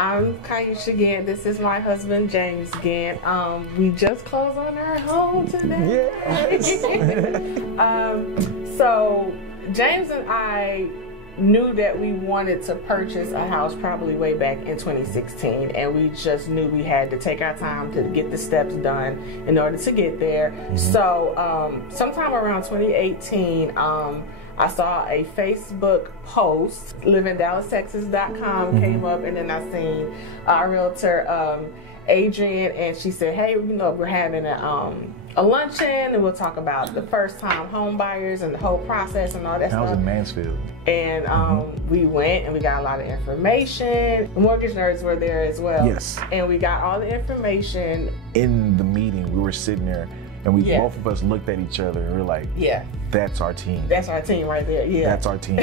I'm Kaisha Gant. This is my husband, James Gant. We just closed on our home today. Yes. So James and I knew that we wanted to purchase a house probably way back in 2016, and we just knew we had to take our time to get the steps done in order to get there. So sometime around 2018, I saw a Facebook post, livingdallastexas.com came up, and then I seen our realtor, Adrian, and she said, hey, you know, we're having a luncheon, and we'll talk about the first-time home buyers and the whole process and all that stuff. That was in Mansfield. And we went, and we got a lot of information. The mortgage nerds were there as well. Yes. And we got all the information. In the meeting, we were sitting there, and we both of us looked at each other, and we were like, yeah, that's our team. That's our team right there, yeah. That's our team.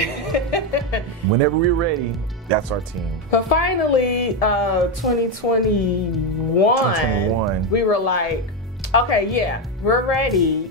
Whenever we're ready, that's our team. But finally, 2021, we were like, okay, yeah, we're ready.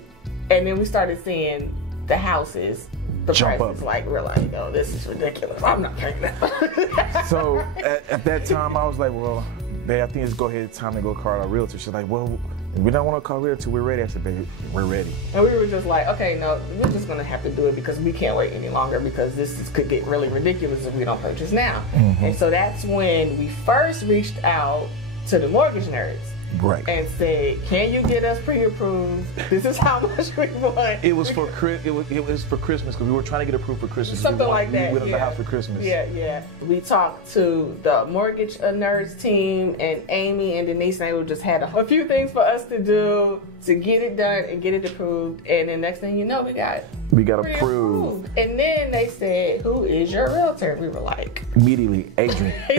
And then we started seeing the houses, the jump prices, up. Like, we're like, oh, this is ridiculous. I'm not paying that. So at that time, I was like, well, babe, I think it's time to go call our realtor. She's like, well, we don't want to call realtor, we're ready. I said, babe, we're ready. And we were just like, okay, no, we're just going to have to do it because we can't wait any longer, because could get really ridiculous if we don't purchase now. And so that's when we first reached out to the mortgage nerds. Right. And said, can you get us pre-approved? This is how much we want. It was for Christmas, because we were trying to get approved for Christmas. Something like that. We wanted the house for Christmas. Yeah. We talked to the mortgage nerds team, and Amy and Denise, and they just had a few things for us to do to get it done and get it approved. And then next thing you know, we got approved. And then they said, who is your realtor? We were like, immediately, Adrian. we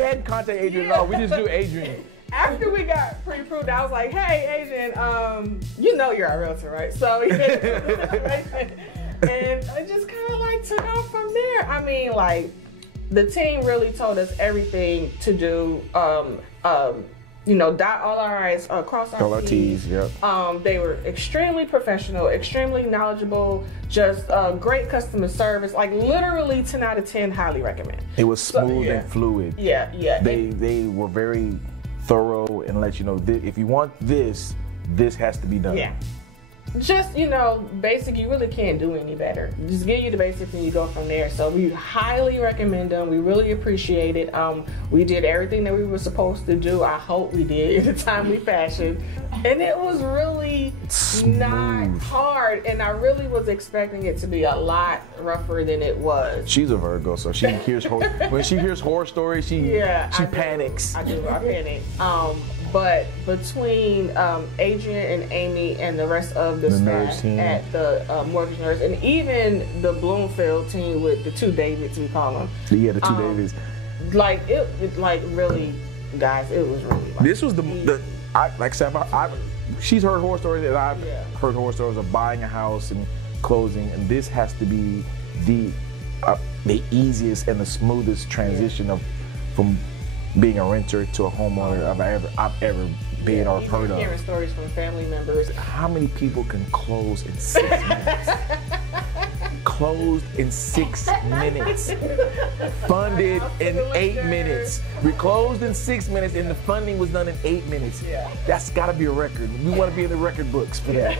hadn't contacted Adrian at all. We just knew Adrian. After we got pre-approved, I was like, hey, Adrian, you know you're a realtor, right? So he did and I just kind of like took off from there. I mean, like, the team really told us everything to do. You know, dot all our I's, cross our T's. Yep. They were extremely professional, extremely knowledgeable, just great customer service. Like, literally 10 out of 10, highly recommend. It was smooth and fluid. Yeah. They were very thorough and let you know, if you want this has to be done. Yeah. Just, you know, basic, you really can't do any better. Just give you the basics and you go from there. So we highly recommend them. We really appreciate it. We did everything that we were supposed to do. I hope we did in a timely fashion. And it was really not hard. And I really was expecting it to be a lot rougher than it was. She's a Virgo, so she hears when she hears horror stories, she panics. I panic. But between Adrian and Amy and the rest of the staff at the mortgage nerds, and even the Bloomfield team with the two Davids, we call them. Yeah, the two Davids. Like, it really, guys, it was really like, this was she's heard horror stories, and I've heard horror stories of buying a house and closing, and this has to be the easiest and the smoothest transition from being a renter to a homeowner I've ever been or heard of. Hearing stories from family members. How many people can close in 6 minutes? Closed in 6 minutes. Funded in 8 minutes. We closed in 6 minutes, and the funding was done in 8 minutes. Yeah. That's got to be a record. We want to be in the record books for that.